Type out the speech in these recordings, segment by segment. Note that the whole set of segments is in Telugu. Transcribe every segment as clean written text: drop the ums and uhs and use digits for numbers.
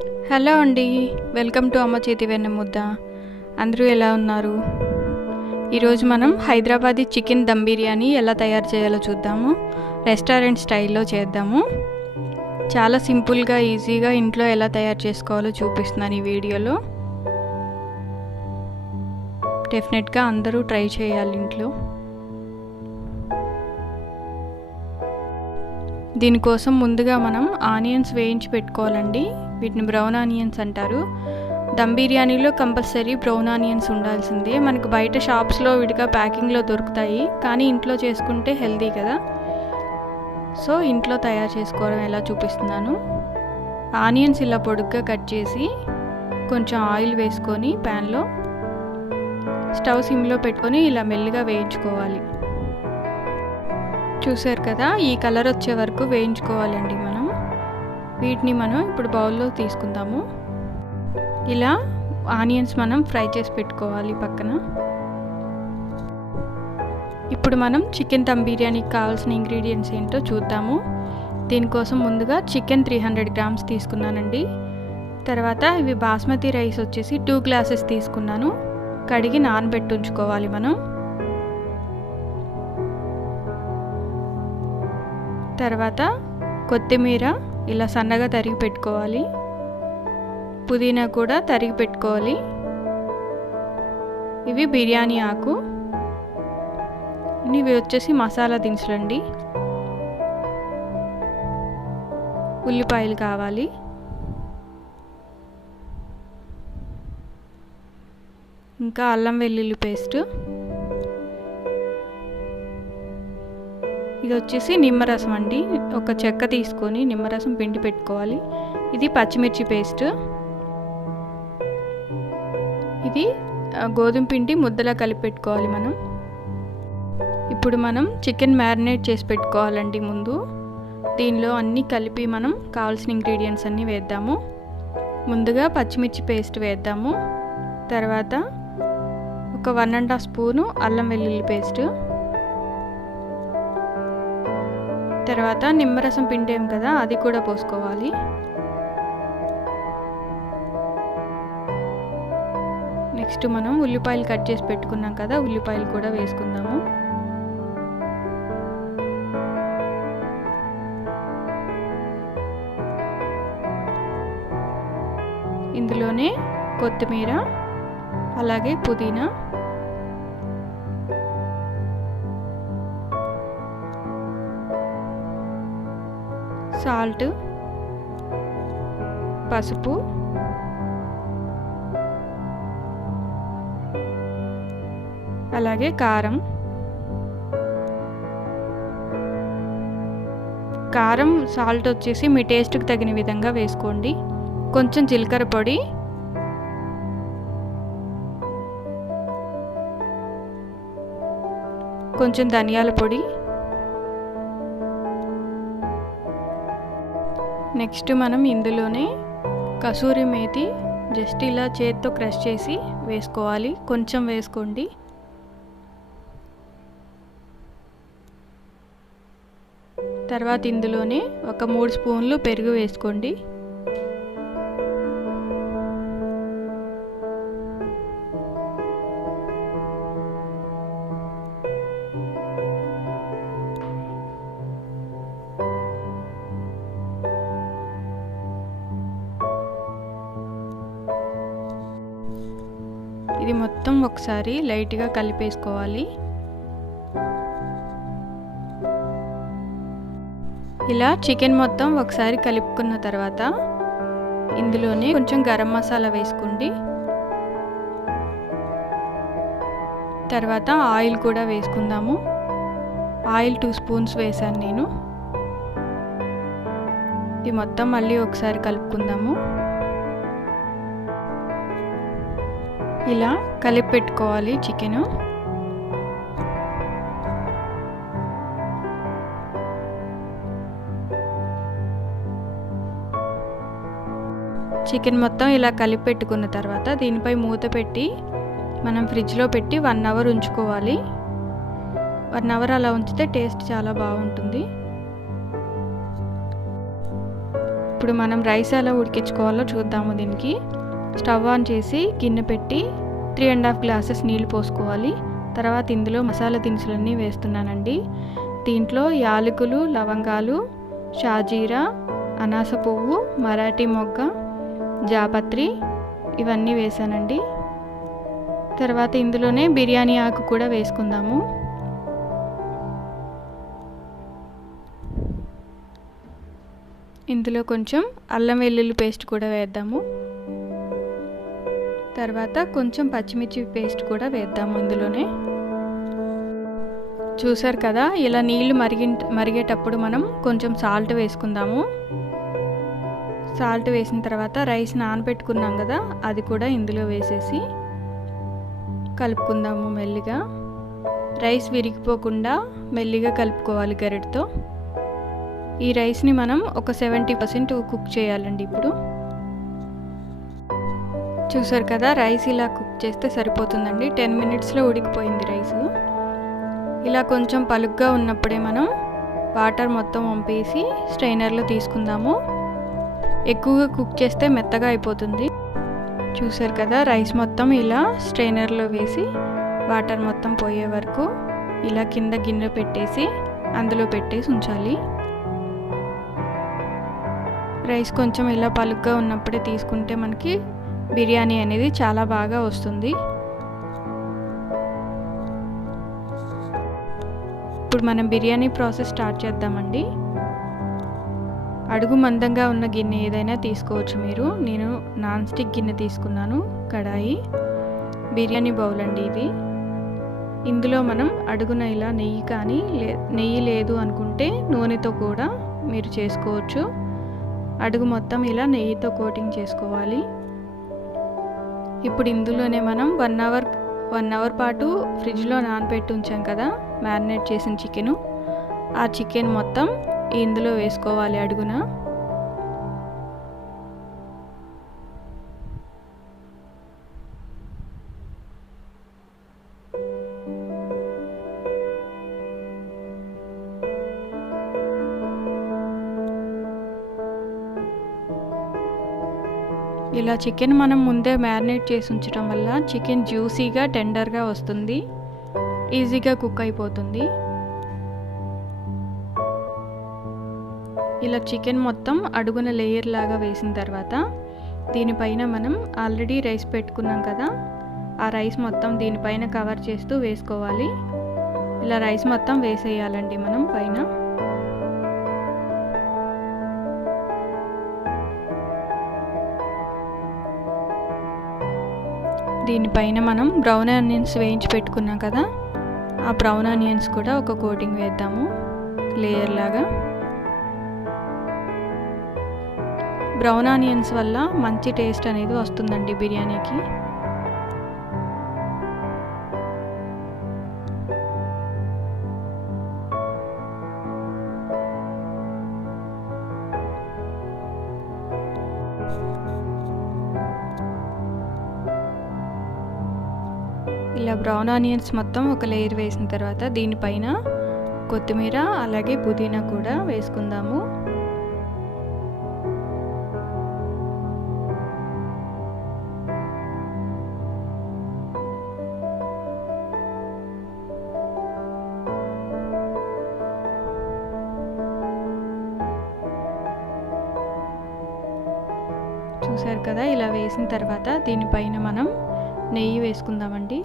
హలో అండి, వెల్కమ్ టు అమ్మచేతివెన్నముద్ద. అందరూ ఎలా ఉన్నారు? ఈరోజు మనం హైదరాబాదీ చికెన్ దమ్ బిర్యానీ ఎలా తయారు చేయాలో చూద్దాము. రెస్టారెంట్ స్టైల్లో చేద్దాము. చాలా సింపుల్గా ఈజీగా ఇంట్లో ఎలా తయారు చేసుకోవాలో చూపిస్తున్నాను ఈ వీడియోలో. డెఫినెట్గా అందరూ ట్రై చేయాలి ఇంట్లో. దీనికోసం ముందుగా మనం ఆనియన్స్ వేయించి పెట్టుకోవాలండి. వీటిని బ్రౌన్ ఆనియన్స్ అంటారు. దమ్ బిర్యానీలో కంపల్సరీ బ్రౌన్ ఆనియన్స్ ఉండాల్సిందే. మనకు బయట షాప్స్లో విడిగా ప్యాకింగ్లో దొరుకుతాయి, కానీ ఇంట్లో చేసుకుంటే హెల్దీ కదా. సో ఇంట్లో తయారు చేసుకోవడం ఎలా చూపిస్తున్నాను. ఆనియన్స్ ఇలా పొడుగ్గా కట్ చేసి కొంచెం ఆయిల్ వేసుకొని ప్యాన్లో స్టవ్ సిమ్లో పెట్టుకొని ఇలా మెల్లిగా వేయించుకోవాలి. చూసారు కదా, ఈ కలర్ వచ్చే వరకు వేయించుకోవాలండి మనం. వీటిని మనం ఇప్పుడు బౌల్లో తీసుకుందాము. ఇలా ఆనియన్స్ మనం ఫ్రై చేసి పెట్టుకోవాలి పక్కన. ఇప్పుడు మనం చికెన్ దమ్ బిర్యానీకి కావాల్సిన ఇంగ్రీడియంట్స్ ఏంటో చూద్దాము. దీనికోసం ముందుగా చికెన్ 300 గ్రామ్స్ తీసుకున్నానండి. తర్వాత ఇవి బాస్మతి రైస్ వచ్చేసి 2 గ్లాసెస్ తీసుకున్నాను. కడిగి నానబెట్టి ఉంచుకోవాలి మనం. తర్వాత కొత్తిమీర ఇలా సన్నగా తరిగి పెట్టుకోవాలి. పుదీనా కూడా తరిగి పెట్టుకోవాలి. ఇవి బిర్యానీ ఆకు. ఇవి వచ్చేసి మసాలా దినుసులండి. ఉల్లిపాయలు కావాలి. ఇంకా అల్లం వెల్లుల్లి పేస్ట్. ఇది వచ్చేసి నిమ్మరసం అండి. ఒక చెక్క తీసుకొని నిమ్మరసం పిండి పెట్టుకోవాలి. ఇది పచ్చిమిర్చి పేస్ట్. ఇది గోధుమ పిండి ముద్దలా కలిపి పెట్టుకోవాలి మనం. ఇప్పుడు మనం చికెన్ మ్యారినేట్ చేసి పెట్టుకోవాలండి ముందు. దీనిలో అన్నీ కలిపి మనం కావాల్సిన ఇంగ్రీడియంట్స్ అన్నీ వేద్దాము. ముందుగా పచ్చిమిర్చి పేస్ట్ వేద్దాము. తర్వాత ఒక 1.5 స్పూను అల్లం వెల్లుల్లి పేస్ట్. తర్వాత నిమ్మరసం పిండేం కదా, అది కూడా పోసుకోవాలి. నెక్స్ట్ మనం ఉల్లిపాయలు కట్ చేసి పెట్టుకున్నాం కదా, ఉల్లిపాయలు కూడా వేసుకుందాము. ఇందులోనే కొత్తిమీర, అలాగే పుదీనా, సాల్ట్, పసుపు, అలాగే కారం. కారం సాల్ట్ వచ్చేసి మీ టేస్ట్కి తగిన విధంగా వేసుకోండి. కొంచెం జీలకర్ర పొడి, కొంచెం ధనియాల పొడి. నెక్స్ట్ మనం ఇందులోనే కసూరి మేతి జస్ట్ ఇలా చేత్తో క్రష్ చేసి వేసుకోవాలి. కొంచెం వేసుకోండి. తర్వాత ఇందులోనే ఒక 3 స్పూన్లు పెరుగు వేసుకోండి. ఇది మొత్తం ఒకసారి లైట్గా కలిపేసుకోవాలి. ఇలా చికెన్ మొత్తం ఒకసారి కలుపుకున్న తర్వాత ఇందులోనే కొంచెం గరం మసాలా వేసుకోండి. తర్వాత ఆయిల్ కూడా వేసుకుందాము. ఆయిల్ 2 స్పూన్స్ వేసాను నేను. ఇది మొత్తం మళ్ళీ ఒకసారి కలుపుకుందాము. ఇలా కలిపి పెట్టుకోవాలి చికెను. చికెన్ మొత్తం ఇలా కలిపి పెట్టుకున్న తర్వాత దీనిపై మూత పెట్టి మనం ఫ్రిడ్జ్లో పెట్టి 1 అవర్ ఉంచుకోవాలి. 1 అవర్ అలా ఉంచితే టేస్ట్ చాలా బాగుంటుంది. ఇప్పుడు మనం రైస్ ఎలా ఉడికించుకోవాలో చూద్దాము. దీనికి స్టవ్ ఆన్ చేసి గిన్నె పెట్టి 3.5 గ్లాసెస్ నీళ్ళు పోసుకోవాలి. తర్వాత ఇందులో మసాలా దినుసులన్నీ వేస్తున్నానండి. దీంట్లో యాలకులు, లవంగాలు, షాజీరా, అనాస పువ్వు, మరాఠీ మొగ్గ, జాపత్రి ఇవన్నీ వేసానండి. తర్వాత ఇందులోనే బిర్యానీ ఆకు కూడా వేసుకుందాము. ఇందులో కొంచెం అల్లం వెల్లుల్లి పేస్ట్ కూడా వేద్దాము. తర్వాత కొంచెం పచ్చిమిర్చి పేస్ట్ కూడా వేద్దాము ఇందులోనే. చూసారు కదా, ఇలా నీళ్లు మరిగేటప్పుడు మనం కొంచెం సాల్ట్ వేసుకుందాము. సాల్ట్ వేసిన తర్వాత రైస్ నానబెట్టుకున్నాం కదా, అది కూడా ఇందులో వేసేసి కలుపుకుందాము మెల్లిగా. రైస్ విరిగిపోకుండా మెల్లిగా కలుపుకోవాలి గరిటతో. ఈ రైస్ని మనం ఒక 70% కుక్ చేయాలండి. ఇప్పుడు చూసారు కదా, రైస్ ఇలా కుక్ చేస్తే సరిపోతుందండి. 10 మినిట్స్లో ఉడికిపోయింది రైస్. ఇలా కొంచెం పలుగ్గా ఉన్నప్పుడే మనం వాటర్ మొత్తం వంపేసి స్ట్రైనర్లో తీసుకుందాము. ఎక్కువగా కుక్ చేస్తే మెత్తగా అయిపోతుంది. చూసారు కదా, రైస్ మొత్తం ఇలా స్ట్రైనర్లో వేసి వాటర్ మొత్తం పోయే వరకు ఇలా కింద గిన్నె పెట్టేసి అందులో పెట్టేసి ఉంచాలి. రైస్ కొంచెం ఇలా పలుగ్గా ఉన్నప్పుడే తీసుకుంటే మనకి బిర్యానీ అనేది చాలా బాగా వస్తుంది. ఇప్పుడు మనం బిర్యానీ ప్రాసెస్ స్టార్ట్ చేద్దామండి. అడుగు మందంగా ఉన్న గిన్నె ఏదైనా తీసుకోవచ్చు మీరు. నేను నాన్ స్టిక్ గిన్నె తీసుకున్నాను, కడాయి. బిర్యానీ బౌల్ అండి ఇది. ఇందులో మనం అడుగున ఇలా నెయ్యి కానీ నెయ్యి లేదు అనుకుంటే నూనెతో కూడా మీరు చేసుకోవచ్చు. అడుగు మొత్తం ఇలా నెయ్యితో కోటింగ్ చేసుకోవాలి. ఇప్పుడు ఇందులోనే మనం 1 అవర్ పాటు ఫ్రిడ్జ్లో నానబెట్టి ఉంచాం కదా మ్యారినేట్ చేసిన చికెను, ఆ చికెన్ మొత్తం ఇందులో వేసుకోవాలి అడుగున. ఇలా చికెన్ మనం ముందే మ్యారినేట్ చేసి ఉంచడం వల్ల చికెన్ జ్యూసీగా టెండర్గా వస్తుంది, ఈజీగా కుక్ అయిపోతుంది. ఇలా చికెన్ మొత్తం అడుగున లేయర్ లాగా వేసిన తర్వాత దీనిపైన మనం ఆల్రెడీ రైస్ పెట్టుకున్నాం కదా, ఆ రైస్ మొత్తం దీనిపైన కవర్ చేస్తూ వేసుకోవాలి. ఇలా రైస్ మొత్తం వేసేయాలండి మనం పైన. దీనిపైన మనం బ్రౌన్ ఆనియన్స్ వేయించి పెట్టుకున్నాం కదా, ఆ బ్రౌన్ ఆనియన్స్ కూడా ఒక కోటింగ్ వేద్దాము లేయర్ లాగా. బ్రౌన్ ఆనియన్స్ వల్ల మంచి టేస్ట్ అనేది వస్తుందండి బిర్యానీకి. ఇలా బ్రౌన్ ఆనియన్స్ మొత్తం ఒక లేయర్ వేసిన తర్వాత దీనిపైన కొత్తిమీర అలాగే పుదీనా కూడా వేసుకుందాము. చూసారు కదా, ఇలా వేసిన తర్వాత దీనిపైన మనం నెయ్యి వేసుకుందామండి.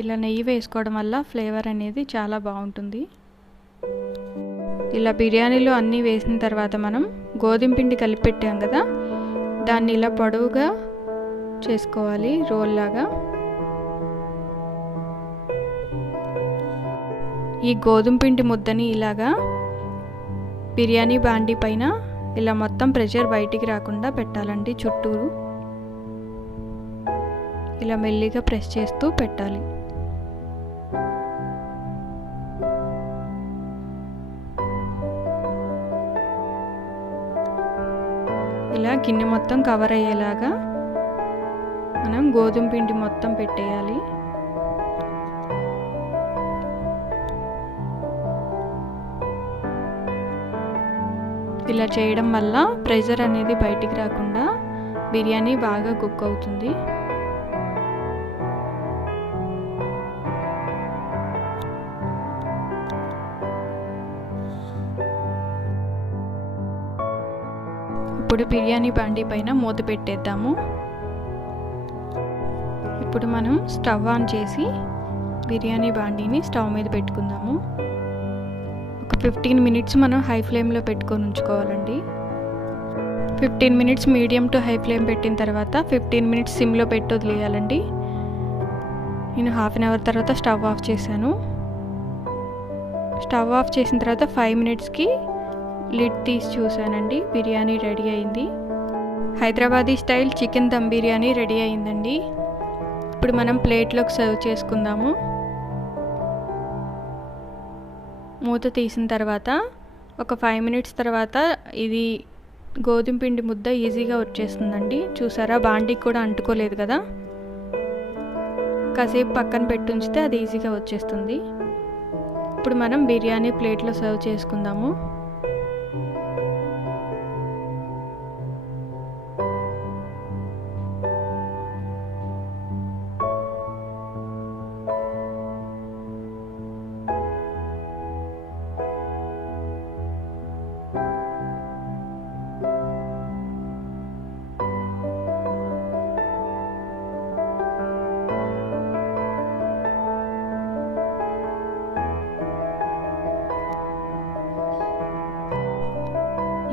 ఇలా నెయ్యి వేసుకోవడం వల్ల ఫ్లేవర్ అనేది చాలా బాగుంటుంది. ఇలా బిర్యానీలో అన్నీ వేసిన తర్వాత మనం గోధుమ పిండి కలిపి పెట్టాం కదా, దాన్ని ఇలా పొడవుగా చేసుకోవాలి రోల్ లాగా. ఈ గోధుమ పిండి ముద్దని ఇలాగా బిర్యానీ బాండీ పైన ఇలా మొత్తం ప్రెషర్ బయటికి రాకుండా పెట్టాలండి. చుట్టూరు ఇలా మెల్లిగా ప్రెస్ చేస్తూ పెట్టాలి. ఇలా గిన్నె మొత్తం కవర్ అయ్యేలాగా మనం గోధుమ పిండి మొత్తం పెట్టేయాలి. ఇలా చేయడం వల్ల ప్రెషర్ అనేది బయటికి రాకుండా బిర్యానీ బాగా కుక్ అవుతుంది. ఇప్పుడు బిర్యానీ బాండీ పైన మూత పెట్టేద్దాము. ఇప్పుడు మనం స్టవ్ ఆన్ చేసి బిర్యానీ బాండీని స్టవ్ మీద పెట్టుకుందాము. ఒక 15 మినిట్స్ మనం హై ఫ్లేమ్లో పెట్టుకొని ఉంచుకోవాలండి. 15 minutes medium to high flame పెట్టిన తర్వాత 15 మినిట్స్ సిమ్లో పెట్టి వదిలేయాలండి. నేను హాఫ్ అన్ అవర్ తర్వాత స్టవ్ ఆఫ్ చేశాను. స్టవ్ ఆఫ్ చేసిన తర్వాత 5 మినిట్స్కి లిడ్ తీసి చూశానండి. బిర్యానీ రెడీ అయింది. Hyderabadi style chicken dum biryani ready అయిందండి. ఇప్పుడు మనం ప్లేట్లోకి సర్వ్ చేసుకుందాము. మూత తీసిన తర్వాత ఒక 5 మినిట్స్ తర్వాత ఇది గోధుమ పిండి ముద్ద ఈజీగా వచ్చేస్తుందండి. చూసారా, బాండీకి కూడా అంటుకోలేదు కదా. కాసేపు పక్కన పెట్టి ఉంచితే అది ఈజీగా వచ్చేస్తుంది. ఇప్పుడు మనం బిర్యానీ ప్లేట్లో సర్వ్ చేసుకుందాము.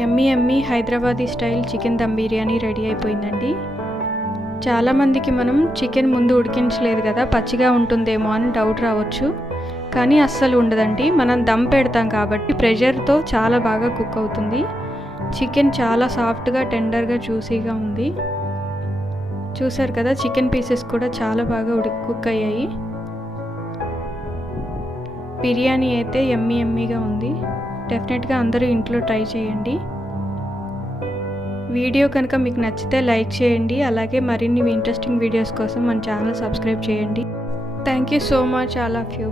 Yummy yummy Hyderabadi style chicken dum biryani ready అయిపోయిందండి. చాలామందికి మనం చికెన్ ముందు ఉడికించలేదు కదా, పచ్చిగా ఉంటుందేమో అని డౌట్ రావచ్చు. కానీ అస్సలు ఉండదండి. మనం దమ్ పెడతాం కాబట్టి ప్రెషర్తో చాలా బాగా కుక్ అవుతుంది. చికెన్ చాలా సాఫ్ట్గా టెండర్గా జ్యూసీగా ఉంది. చూసారు కదా, చికెన్ పీసెస్ కూడా చాలా బాగా కుక్ అయ్యాయి. బిర్యానీ అయితే యమ్మీ యమ్మీగా ఉంది. డెఫినెట్గా అందరూ ఇంట్లో ట్రై చేయండి. వీడియో కనుక మీకు నచ్చితే లైక్ చేయండి. అలాగే మరిన్ని ఇంట్రెస్టింగ్ వీడియోస్ కోసం మన ఛానల్ సబ్స్క్రైబ్ చేయండి. Thank you so much all of you.